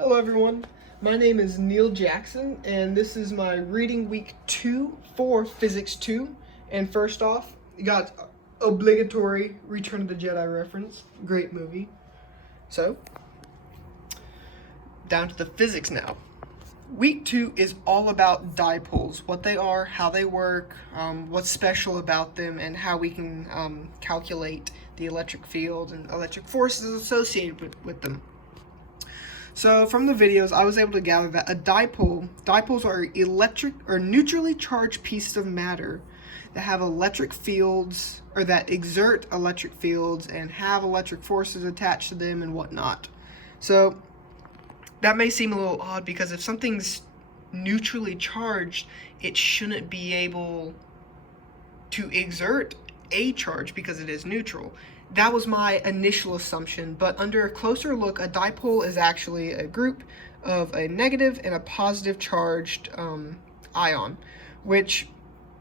Hello everyone, my name is Neil Jackson and this is my reading week 2 for Physics 2. And first off, you got obligatory Return of the Jedi reference, great movie. So, down to the physics now. Week 2 is all about dipoles, what they are, how they work, what's special about them, and how we can calculate the electric field and electric forces associated with them. So from the videos, I was able to gather that dipoles are electric or neutrally charged pieces of matter that have electric fields or that exert electric fields and have electric forces attached to them and whatnot. So that may seem a little odd because if something's neutrally charged, it shouldn't be able to exert a charge because it is neutral. That was my initial assumption, but under a closer look, a dipole is actually a group of a negative and a positive charged ion, which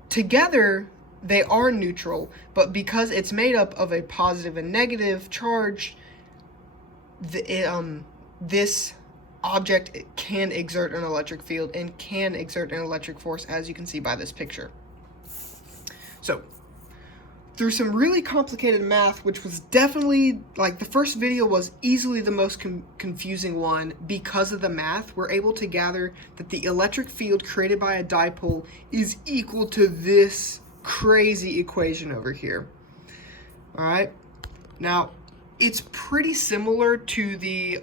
together they are neutral, but because it's made up of a positive and negative charge, this object can exert an electric field and can exert an electric force, as you can see by this picture. So, through some really complicated math, which was definitely, like, the first video was easily the most confusing one because of the math, we're able to gather that the electric field created by a dipole is equal to this crazy equation over here. Alright? Now, it's pretty similar to the,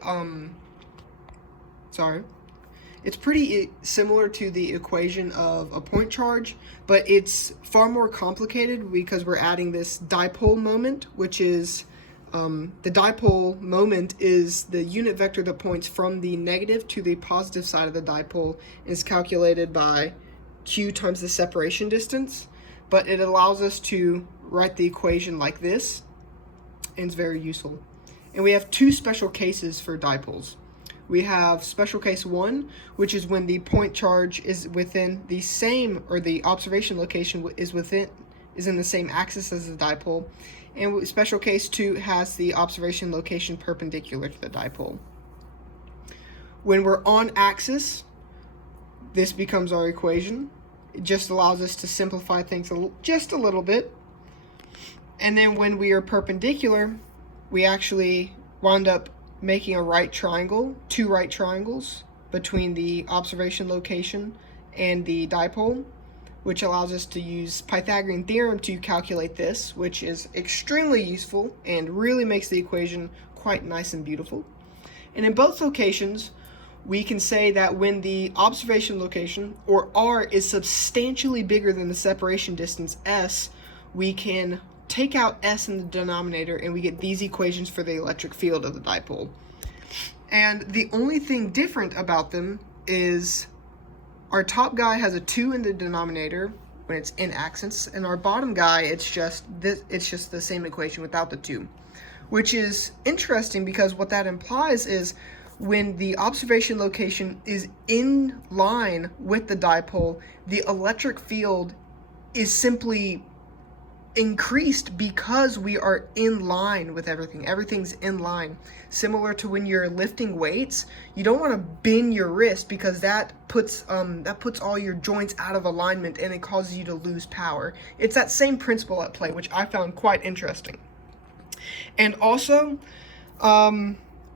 It's pretty similar to the equation of a point charge, but it's far more complicated because we're adding this dipole moment, which is, the dipole moment is the unit vector that points from the negative to the positive side of the dipole, and is calculated by q times the separation distance, but it allows us to write the equation like this, and it's very useful. And we have two special cases for dipoles. We have special case 1, which is when the point charge is within the same, or the observation location is in the same axis as the dipole, and special case 2 has the observation location perpendicular to the dipole. When we're on axis, this becomes our equation. It just allows us to simplify things just a little bit. And then when we are perpendicular, we actually wind up making a right triangle, two right triangles between the observation location and the dipole, which allows us to use Pythagorean theorem to calculate this, which is extremely useful and really makes the equation quite nice and beautiful. And in both locations, we can say that when the observation location, or r, is substantially bigger than the separation distance, s, we can take out s in the denominator and we get these equations for the electric field of the dipole. And the only thing different about them is our top guy has a 2 in the denominator when it's in axis, and our bottom guy, it's just the same equation without the 2, which is interesting because what that implies is when the observation location is in line with the dipole, the electric field is simply increased because we are in line with everything. Everything's in line. Similar to when you're lifting weights, you don't want to bend your wrist because that puts all your joints out of alignment and it causes you to lose power. It's that same principle at play, which I found quite interesting. And also,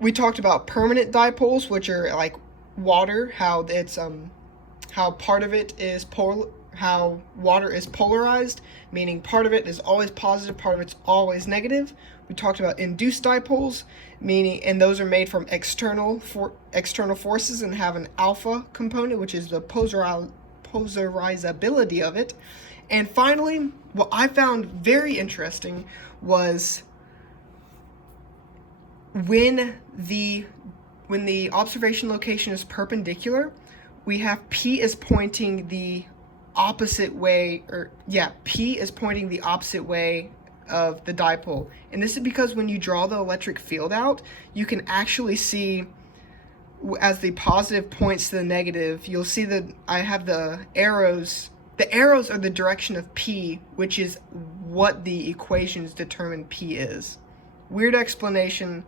we talked about permanent dipoles, which are like water, how part of it is how water is polarized, meaning part of it is always positive, part of it's always negative. We talked about induced dipoles, and those are made from external forces and have an alpha component, which is the polarizability of it. And finally, what I found very interesting was when the observation location is perpendicular, we have P is pointing the opposite way, P is pointing the opposite way of the dipole. And this is because when you draw the electric field out, you can actually see, as the positive points to the negative, you'll see that I have the arrows. The arrows are the direction of P, which is what the equations determine P is. Weird explanation,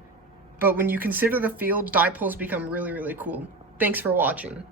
But when you consider the field, dipoles become really, really cool. Thanks for watching.